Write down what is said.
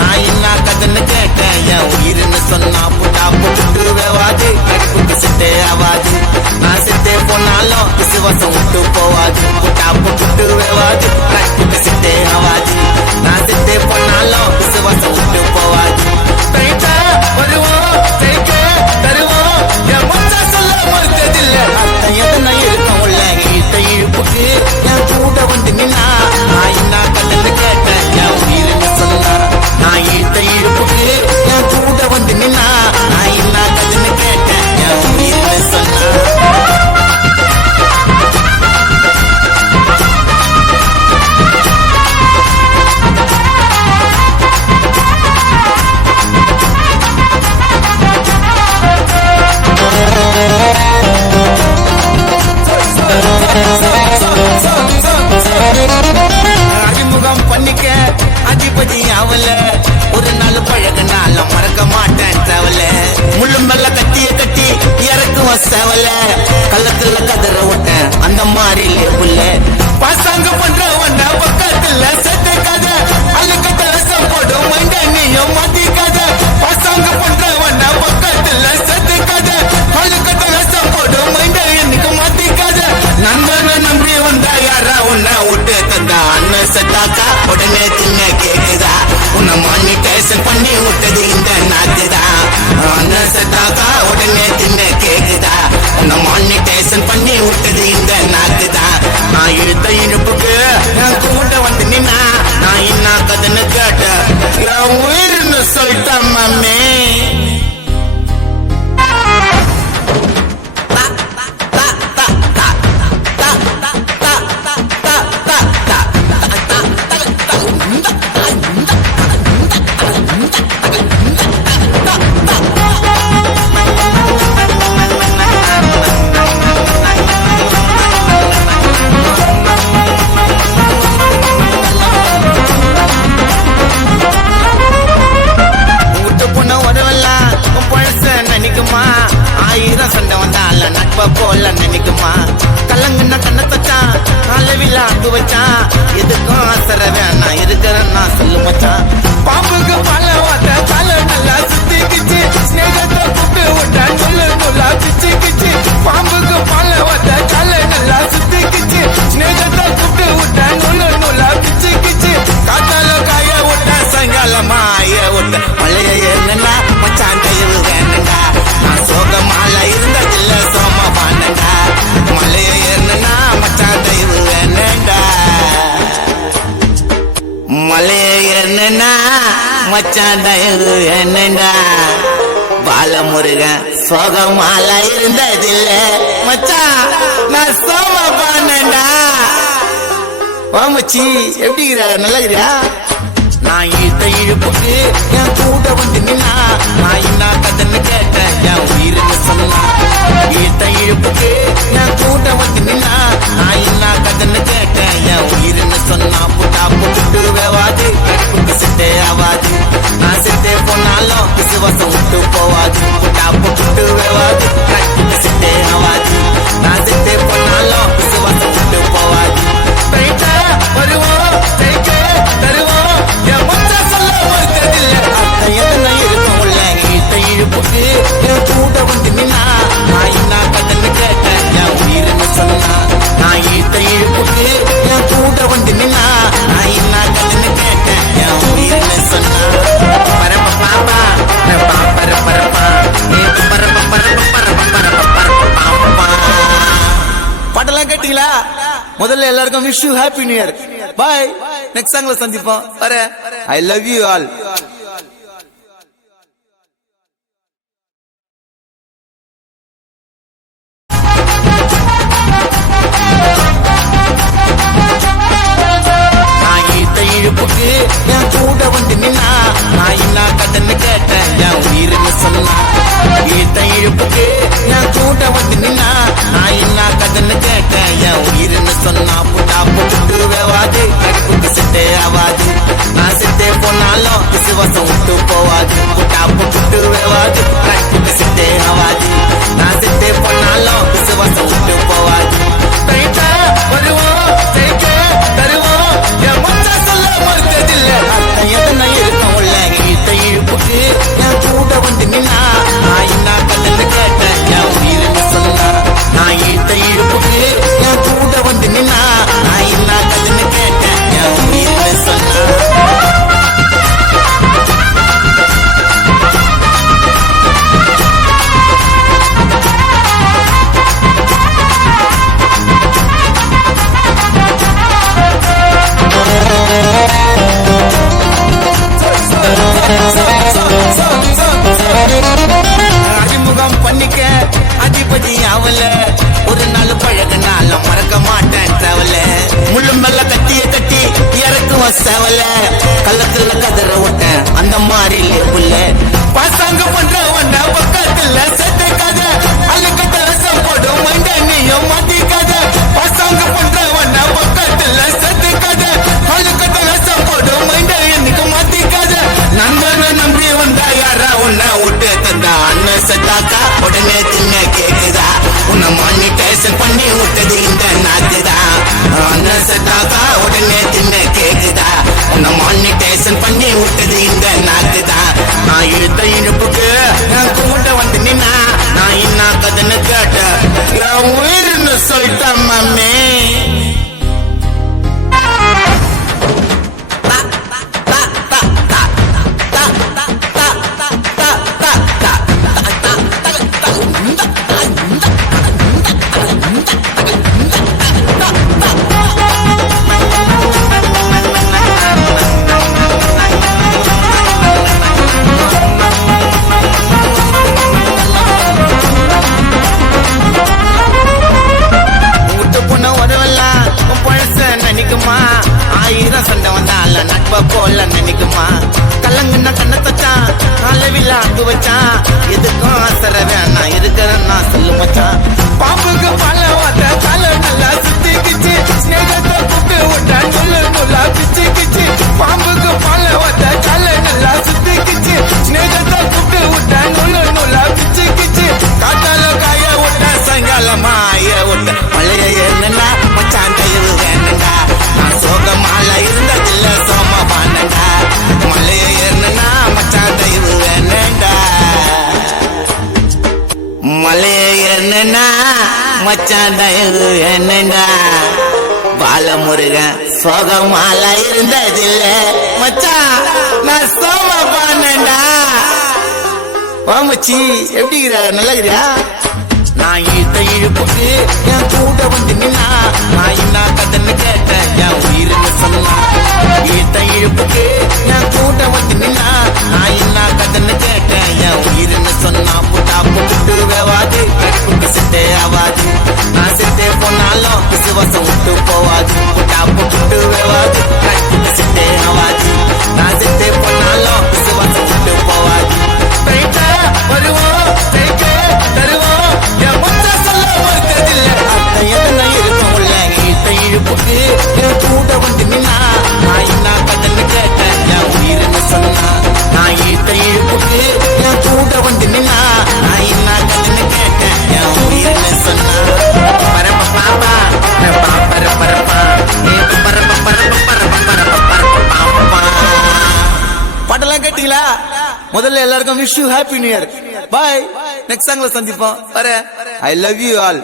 நான் என்ன கதன்னு கேட்டேன் என் உயிர்னு சொன்னா புட்டா போட்டு வேவாது கடுப்புக்கு சிட்டே ஆவாது நான் சிட்டே போனாலும் விசுவாசம் விட்டு போவாது புட்டா போட்டு வேவாது கடுப்புக்கு சிட்டே ஆவாது நான் சிட்டே போனாலும் விசுவாசம் விட்டு போவாது வருவோம் தருவோம் என் மச்சா சொல்ல மறுத்ததில்லை அர்த்தம் எதனா இருக்கும் உள்ள ஈட்ட இழுப்புக்கு என் கூட வந்து நின்னா நான் என்ன கதன்னு கேட்டேன் என் உயிர்னு சொன்னா நான் ஈட்ட இழுப்புக்கு என் கூட வந்து நின்னா நான் என்ன கதன்னு கேட்டேன் என் உயிர்னு சொன்னா அறிமுகம் பண்ணிக்க அதிபதி அவல ஒரு நாள் பழகினால மறக்க மாட்டேன் தவல முள்ளும்பல்ல கட்டிய கட்டி இறக்குவ செவல கள்ளத்துல கதற விட்டேன் அந்த மாதிரி புள்ள பாசாங்க பண்ற வந்த பக்கத்துல செத்த கதை அழுக்கட்ட ரசம் போடும் மைண்ட நீயும் மாத்திக்காத பாசாங்க பண்ற வந்த பக்கத்துல செத்த கதை அழுக்கட்ட ரசம் போடும் மைண்ட என்னைக்கு மாத்திக்காத நண்பனை நம்பி வந்தா யாரா உன்னை விட்டு தந்தா அண்ணன் செத்தாக்கா உடனே தின்ன கேக்குதா உன்னை மானிட்டேஷன் பண்ணி விட்டது இந்த நாக்குதா அண்ணன் செத்தாக்கா உடனே தின்ன கேக்குதா உன்னை மானிட்டேஷன் பண்ணி விட்டது இந்த நாக்குதா நான் இழுத்த இழுப்புக்கு நான் கூட வந்து நின்னா நான் என்ன கதன்னு கேட்ட என் உயிர்னு சொல்லிட்டேன் மாமே ஆயிரம் சண்டை வந்தால நட்ப போல நினைக்குமா கல்லங்கண்ண கண்ண தச்சான் அளவில அங்கு வச்சான் எதுக்கும் ஆசர வேணாம் இருக்கிறன்னா சொல்லு மச்சான் பாம்புக்கு பல வாட்ட தலை நல்லா சுத்திக்கிச்சு ஸ்நேகத்தை கூப்பிட்டு விட்ட நுள்ளு நுள்ளா பிச்சு கிச்சு பாம்புக்கு பல வாட்ட தலை நல்லா சுத்திக்கிச்சு ஸ்நேகத்தை கூப்பிட்டு விட்ட நுள்ளு நுள்ளா பிச்சு கிச்சு காத்தால காய விட்ட சாயங்காலமா ஆய விட்ட மழைய என்னன்னா மச்சான் தயவு வேணுண்டா நான் சோகமால இருந்ததில்ல சோமவானண்டா மலைய ஏறனா மச்சான் தயவு வேணண்டா மலைய ஏறனா மச்சான் தயவு வேணண்டா பாலமுருகன் சோகமால இருந்ததில்ல மச்சான் நான் சோமவானண்டா வாமச்சி எப்படிங்கிற நல்லகிறியா நான் ஈட்ட இழுப்புக்கு என் கூட வந்து நின்னா நான் என்ன கதன்னு கேட்டேன் என் உயிர்னு சொன்னா ஈட்ட இழுப்புக்கு என் கூட வந்து நின்னா நான் என்ன கதன்னு கேட்டேன் என் உயிர்னு சொன்னா புட்டா போட்டு வேவாது கடுப்புக்கு சிட்டே ஆவாது நான் சிட்டே போனாலும் விசுவாசம் விட்டு போவாது புட்டா போட்டு வேவாது கடுப்புக்கு சிட்டே ஆவாது நான் சிட்டே போனாலும் விசுவாசம் விட்டு போவாது வருவோம் தருவோம் என் மச்சா சொல்ல மறுத்ததில்லை அர்த்தம் எதனா இருக்கும் உள்ள ஈட்ட இழுப்புக்கு என் கூட வந்து நின்னா நான் என்ன கதன்னு கேட்டேன் என் உயிர்னு சொன்னா நான் ஈட்ட இழுப்புக்கு என் கூட வந்து நின்னா நான் என்ன கதன்னு கேட்டேன் என் உயிர்னு சொன்னா பரப்ப பாப்பா பர பரப்பா பரப்ப பரப்ப பரப்ப பரப்ப பரப்ப பாட்டெல்லாம் கேட்டீங்களா முதல்ல எல்லாருக்கும் wish you happy new year bye next சாங்ல சந்திப்போம் ஐ லவ் யூ ஆல் இழுப்புக்கு என் கூட வந்து நின்னா நான் என்ன கதன்னு கேட்டேன் என் உயிர்னு சொன்னா ஈட்ட இழுப்புக்கு என் கூட வந்து நின்னா நான் என்ன கதன்னு கேட்டேன் என் உயிர்னு சொன்னா புட்டா போட்டு வேவாது கடுப்புக்கு சிட்டே ஆவாது நான் சிட்டே போனாலும் விசுவாசம் விட்டு போவாது புட்டா போட்டு வேவாது கடுப்புக்கு சிட்டே ஆவாது நான் சிட்டே போனாலும் விசுவாசம் விட்டு போவாது வருவோம் தருவோம் என் மச்சா சொல்ல மறுத்ததில்லை அர்த்தம் எதனா இருக்கும் உள்ள செவல கள்ளத்துல கதற விட்ட அந்த மாதிரி புள்ள பசங்க பண்ற ஒன்ன பக்கத்துல செத்த கதை அழுக்கட்ட ரசம் போடும் மண்டனியும் மதி கதை பசங்க பண்ற ஒன்ன பக்கத்துல செத்த கதை அழுக்கட்ட ரசம் போடும் மண்டனிக்கு மதி கதை நண்பனை நம்பி வந்தா யாரா உன்னை விட்டு தந்தா அண்ணன் செத்தாக்கா உடனே தின்ன கேக்குதா உன்னை மானிட்டேஷன் பண்ணி விட்டது இந்த நாக்குதான் அண்ணன் செத்தாக்கா உடனே தின்ன கேக்குதா உன்னை மானிட்டேஷன் பண்ணி விட்டது இந்த நாக்குதான் நான் இழுத்த இழுப்புக்கு நான் கூட வந்து நின்னா நான் என்ன கதன்னு கேட்ட என் உயிர்னு சொல்லிட்டேன் மாமே ஆயிரம் சண்டை வந்தால நட்ப போல நினைக்குமா கல்லங்குன்னா கண்ணை தச்சான் அளவில் அங்கு வச்சான் எதுக்கும் ஆசர வேணாம் இருக்கிறன்னா சொல்லு மச்சான் பாம்புக்கு பல வாட்ட தலை நல்லா சுத்திக்கிச்சு ஸ்நேகத்தை கூப்பிட்டு விட்டா நுல்லு நுல்லா பிச்சுக்கிச்சு பாம்புக்கு பல வாட்ட தலை நல்லா சுத்திக்கிச்சு ஸ்நேகத்தை கூப்பிட்டு விட்டா நுல்லு நுல்லா பிச்சுக்கிச்சு காட்டால காய விட்ட சாயங்காலமா ஆய விட்ட மழைய என்னன்னா மச்சான் தயவு வேணுண்டா நான் சோகமால இருந்ததில்ல சோம பாண்டா மலைய ஏறனா மச்சான் தயவு வேணண்டா மலைய ஏறனா மச்சான் தயவு வேணண்டா பாலமுருகன் சோகமால இருந்ததில்ல மச்சான் நான் சோம பாண்டா வாமச்சி எப்படிங்கிற நல்லகிறியா நான் இழுத்த இழுப்புக்கு என் கூட வந்து நின்னா நான் என்ன கதன்னு கேட்ட என் உயிர்னு சொன்னா இழுத்த இழுப்புக்கு என் கூட வந்து நின்னா நான் என்ன கதன்னு கேட்ட என் உயிர்னு சொன்னா புட்டா புட்டு வேவாது கடுப்புக்கு சிட்டே ஆவாது நான் சிட்டே போனாலும் விசுவாசம் விட்டு போவாது புட்டா புட்டு வேவாது கடுப்புக்கு சிட்டே ஆவாது நான் சிட்டே போனாலும் விசுவாசம் விட்டு போவாது வருவோம் தருவோம் என் முத்த சொல்ல மறுத்ததில்லை அத்தை எதனா இருக்கும் உள்ள இழுத்த இழுப்புக்கு என் கூட வந்து நின்னா நான் என்ன கதன்னு கேட்டேன் என் உயிர்னு சொன்னா நான் இழுத்த இழுப்புக்கு என் கூட வந்து நின்னா நான் என்ன கதன்னு கேட்டேன் என் உயிர்னு சொன்னா பரப்ப பாப்பா பரப்ப பரப்பா பரப்ப பரப்ப பரப்ப பரப்ப பரப்ப பாப்பா பாட்டெல்லாம் கேட்டீங்களா முதல்ல எல்லாருக்கும் wish you happy new year bye next சாங்ல சந்திப்போம். I love you all.